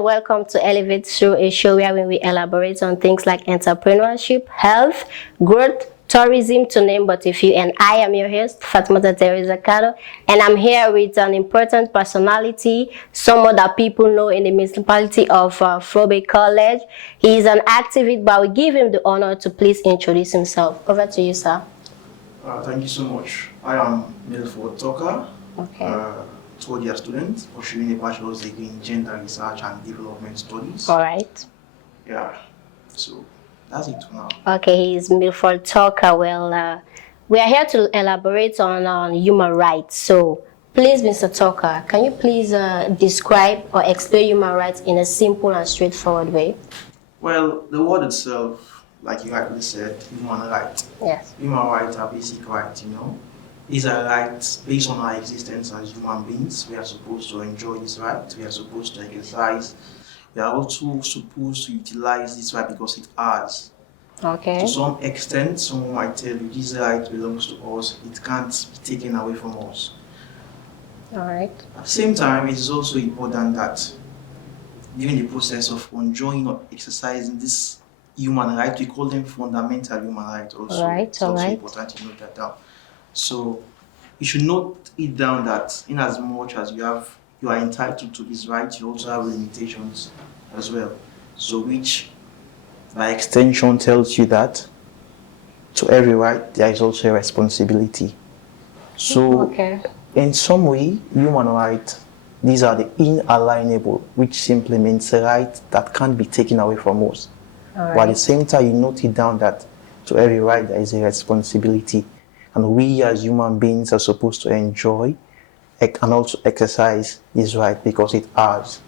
and welcome to Elevate Show, a show where we elaborate on things like entrepreneurship, health, growth, tourism, to name but a few. And I am your host, Theresa Kanu, and I'm here with an important personality, someone that people know in the municipality of Frobe College. He is an activist, but we give him the honor to please introduce himself. Over to you, sir. Thank you so much. I am Milford Tucker. Okay. Third-year student pursuing a bachelor's degree in gender research and development studies. All right. Yeah, so that's it for now. Okay, he's Milford Tucker. Well, we are here to elaborate on human rights. So, please, Mr. Tucker, can you please describe or explain human rights in a simple and straightforward way? Well, the word itself, like you rightly said, human rights. Yes. Human rights are basic rights, you know. These are rights based on our existence as human beings. We are supposed to enjoy this right. We are supposed to exercise. We are also supposed to utilize this right because it ours. Okay. To some extent, someone might tell you this right belongs to us. It can't be taken away from us. All right. At the same time, it is also important that during the process of enjoying or exercising this human right, we call them fundamental human rights also. All right. It's also important to note that down. So you should note it down that in as much as you are entitled to this right, you also have limitations as well. So which by extension tells you that to every right there is also a responsibility. So okay. In some way, human rights, these are the inalienable, which simply means a right that can't be taken away from us. All But at right. the same time, you note it down that to every right there is a responsibility. And we as human beings are supposed to enjoy and also exercise this right because it's ours.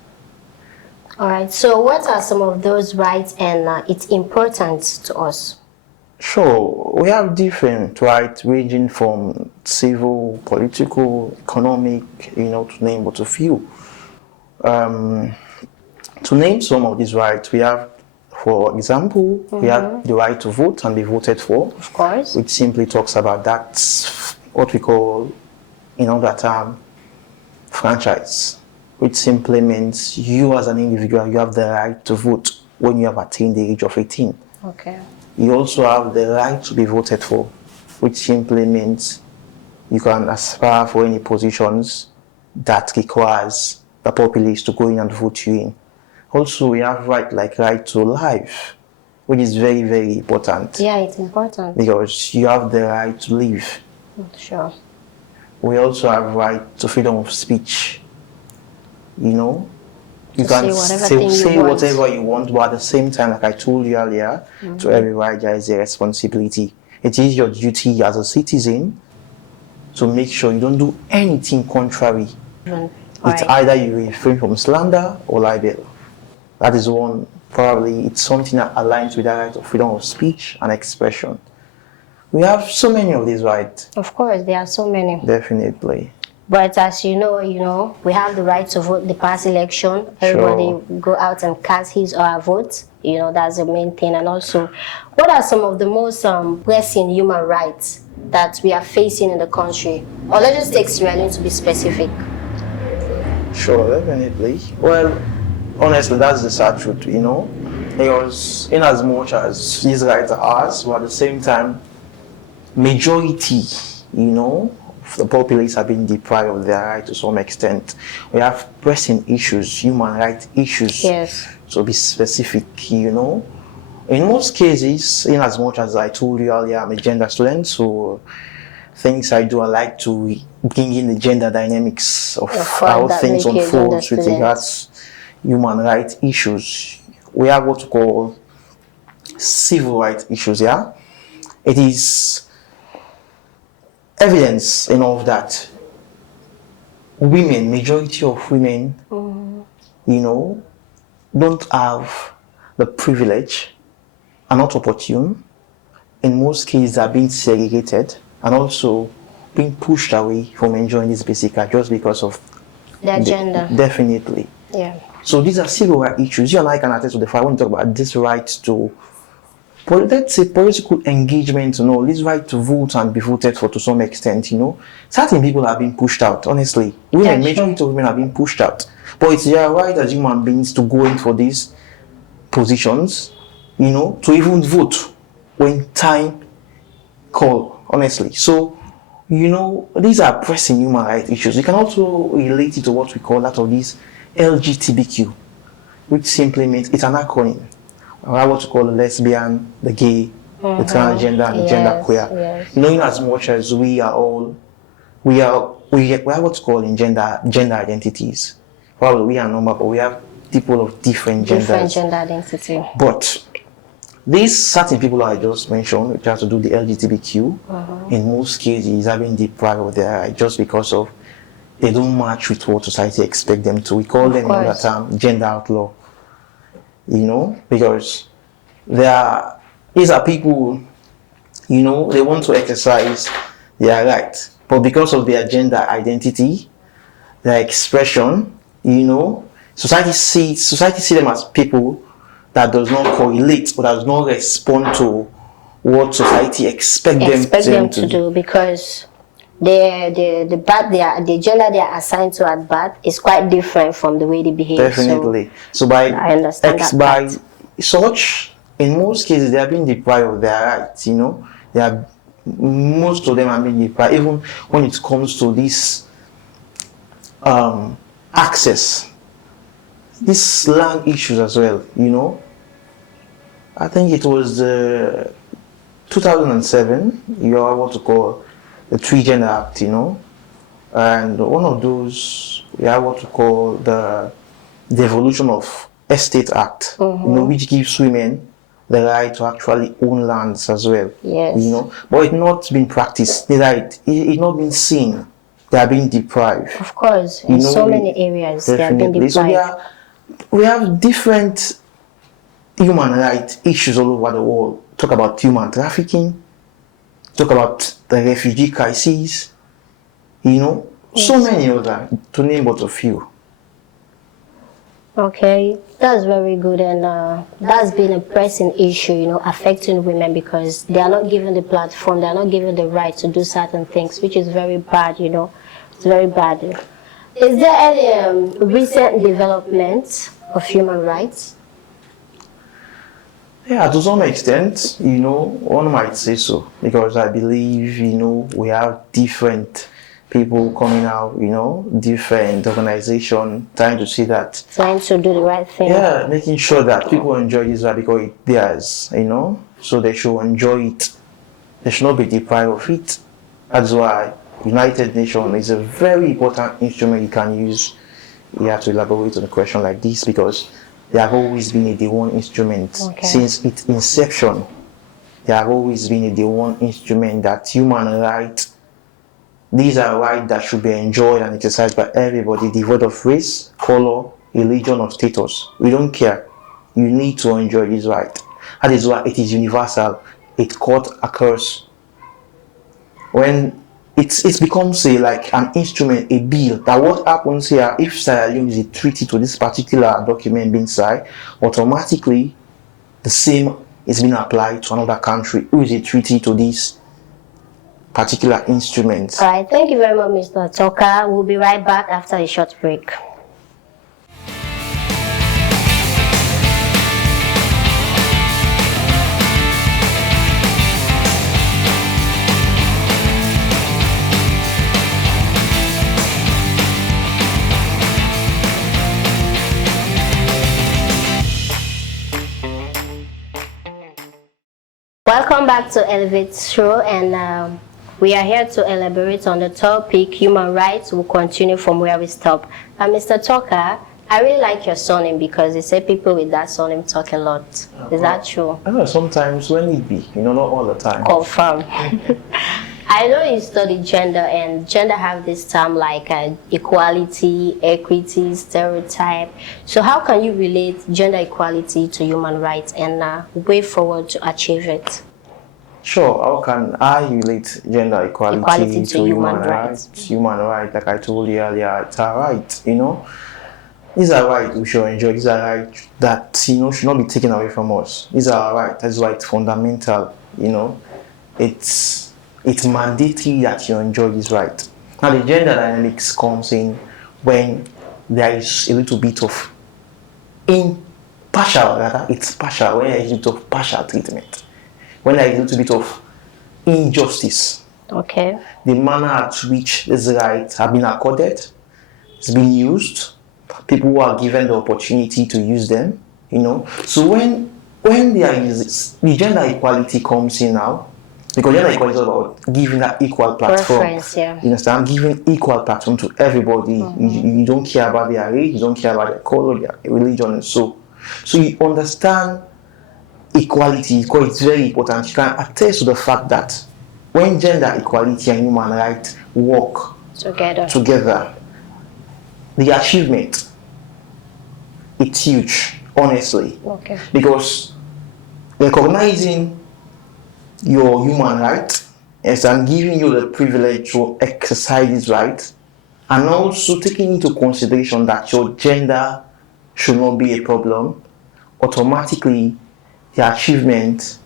All right. So, what are some of those rights and its importance to us? Sure, we have different rights ranging from civil, political, economic, to name but a few. To name some of these rights, we have, for example, we have the right to vote and be voted for. Of course. Which simply talks about that, what we call, in other term, franchise, which simply means you as an individual, you have the right to vote when you have attained the age of 18. Okay. You also have the right to be voted for, which simply means you can aspire for any positions that requires the populace to go in and vote you in. Also, we have right to life, which is very, very important. Yeah, it's important. Because you have the right to live. Sure. We also have right to freedom of speech. You can say whatever you want, but at the same time, like I told you earlier, to every right there is a responsibility. It is your duty as a citizen to make sure you don't do anything contrary. It's either you refrain from slander or libel. That is one, probably it's something that aligns with the right of freedom of speech and expression. We have so many of these rights. Of course, there are so many. Definitely. But as you know, we have the right to vote the past election. Everybody go out and cast his or her vote. That's the main thing. And also, what are some of the most pressing human rights that we are facing in the country? Or let's just take Sierra Leone to be specific. Sure, definitely. Well, honestly, that's the sad truth, because in as much as these rights are ours, but at the same time, majority, the populace have been deprived of their right to some extent. We have pressing issues, human rights issues. Yes. To be specific, In most cases, in as much as I told you earlier, I'm a gender student, so things I do, I like to bring in the gender dynamics of how things unfold with regards human rights issues. We have what we call civil rights issues, yeah? It is evidence in all of that. Majority of women, don't have the privilege and not opportune. In most cases, are being segregated and also being pushed away from enjoying this basic right just because of their gender. let's say political engagement, this right to vote and be voted for to some extent, certain people are being pushed out, honestly. Women, majority of women are being pushed out. But it's their right as human beings to go in for these positions, to even vote when time call, honestly. So, these are pressing human rights issues. You can also relate it to what we call that of these LGBTQ, which simply means it's an acronym. I want to call the lesbian, the gay, the transgender, and the genderqueer. Yes. In as much as we are what to call in gender identities. Well, we are normal, but we have people of different genders. Different gender identity. But these certain people I just mentioned, which have to do the LGBTQ, in most cases having deprived of their right just because of they don't match with what society expects them to. We call them in other term gender outlaw. Because these are people, they want to exercise their right, but because of their gender identity, their expression, society see them as people that does not correlate or does not respond to what society expect them to do, because the gender they are assigned to at birth is quite different from the way they behave. Definitely. So by such, in most cases, they are being deprived of their rights. Most of them are being deprived, even when it comes to this access, these land issues as well. I think it was 2007. You are what to call the Three Gender Act, and one of those we have what to call the Devolution of Estate Act, which gives women the right to actually own lands as well. Yes. But it's not been practiced. It's not been seen. They are being deprived. Of course, in so many areas they are being deprived. So we have different human rights issues all over the world. Talk about human trafficking. Talk about the refugee crises. So many other, to name but a few. Okay, that's very good, and that's been a pressing issue, affecting women, because they are not given the platform, they are not given the right to do certain things, which is very bad, It's very bad. Is there any recent development of human rights? Yeah, to some extent, one might say so, because I believe, we have different people coming out, different organizations trying to see that. Trying to do the right thing. Yeah, making sure that people enjoy this right because it's theirs, so they should enjoy it. They should not be deprived of it. That's why United Nations is a very important instrument you can use. You have to elaborate on a question like this because they have always been a day one instrument. Since its inception. They have always been a day one instrument that human rights, these are rights that should be enjoyed and exercised by everybody, devoid of race, color, religion, or status. We don't care. You need to enjoy this right. That is why it is universal. It cut across. When it becomes like an instrument, a bill, that what happens here, if Sierra Leone is a treaty to this particular document being signed, automatically the same is being applied to another country who is a treaty to this particular instrument. All right, thank you very much, Mr. Toka. We'll be right back after a short break. Welcome back to Elevate Show, and we are here to elaborate on the topic human rights. We'll continue from where we stop. Mr. Toka, I really like your surname because they say people with that surname talk a lot. Is that true? I know sometimes when it be, not all the time. Confirm. I know you study gender, and gender have this term like equality, equity, stereotype. So how can you relate gender equality to human rights and way forward to achieve it? Sure, how can I relate gender equality to human rights? Human rights, like I told you earlier, it's our right, These are right we should enjoy. These are right that should not be taken away from us. These are right. That's why it's fundamental. It's mandatory that you enjoy this right. Now the gender dynamics comes in when there is a little bit of it's partial when there is a little bit of partial treatment. When there is a little bit of injustice. Okay. The manner at which these rights have been accorded, it's been used. People who are given the opportunity to use them, So when there is the gender equality comes in now, because gender equality is about giving that equal platform. Yeah. You understand? Giving equal platform to everybody. You don't care about their age, you don't care about their color, their religion, and so you understand equality because it's very important. You can attest to the fact that when gender equality and human rights work together, the achievement, it's huge, honestly. Okay. Because recognizing your human right and giving you the privilege to exercise this right, and also taking into consideration that your gender should not be a problem, automatically the achievement,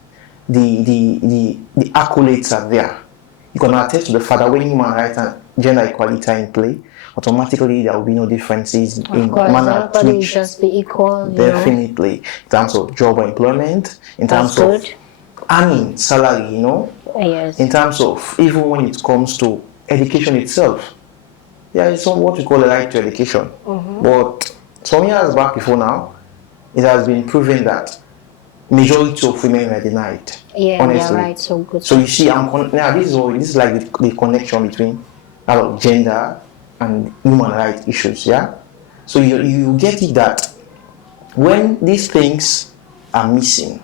the accolades are there. You can attest to the fact that when human rights and gender equality are in play, automatically there will be no differences in manner at which just be equal. Definitely, in terms of job or employment, in terms of earning salary, Yes. In terms of even when it comes to education itself, there is what we call a right to education. But some years back before now, it has been proven that majority of women are denied. Yeah, honestly. Right. So good. So you see, this is like the connection between gender and human rights issues. Yeah. So you get it that when these things are missing,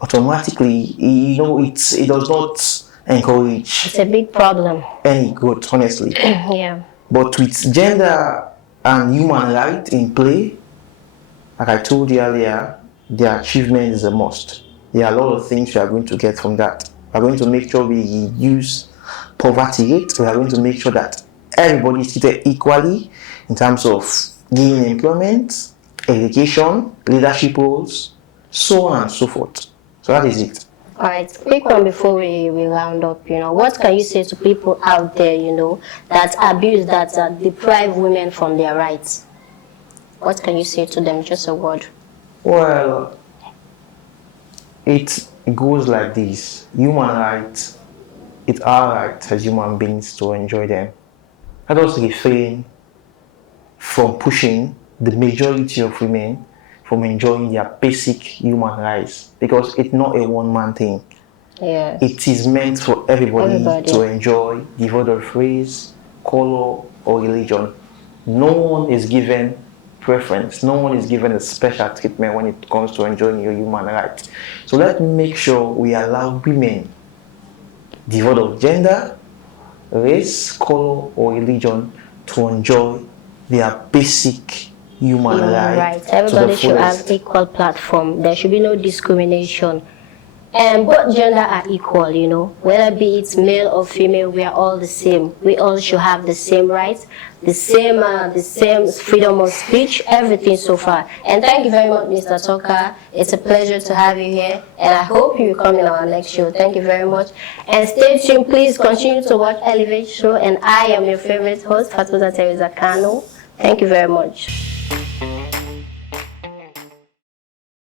automatically, it does not encourage. It's a big problem. Any growth, honestly. Yeah. But with gender and human rights in play, like I told you earlier, the achievement is a must. There are a lot of things we are going to get from that. We are going to make sure we reduce poverty rate. We are going to make sure that everybody is treated equally in terms of gaining employment, education, leadership roles, so on and so forth. So that is it. All right, quick one before we round up. What can you say to people out there, that abuse, that deprive women from their rights? What can you say to them? Just a word. Well, it goes like this. Human rights, it's our right as human beings to enjoy them. Let us refrain from pushing the majority of women from enjoying their basic human rights, because it's not a one-man thing. Yes. It is meant for everybody to enjoy, devoid of race, color, or religion. No one is given preference. No one is given a special treatment when it comes to enjoying your human rights. So let's make sure we allow women, devoid of gender, race, color, or religion, to enjoy their basic human rights. Everybody should have equal platform. There should be no discrimination. And both gender are equal, whether be it male or female, we are all the same. We all should have the same rights, the same freedom of speech, everything so far. And thank you very much, Mr. Tucker. It's a pleasure to have you here, and I hope you come in our next show. Thank you very much. And stay tuned. Please continue to watch Elevate Show, and I am your favorite host, Theresa Kanu. Thank you very much.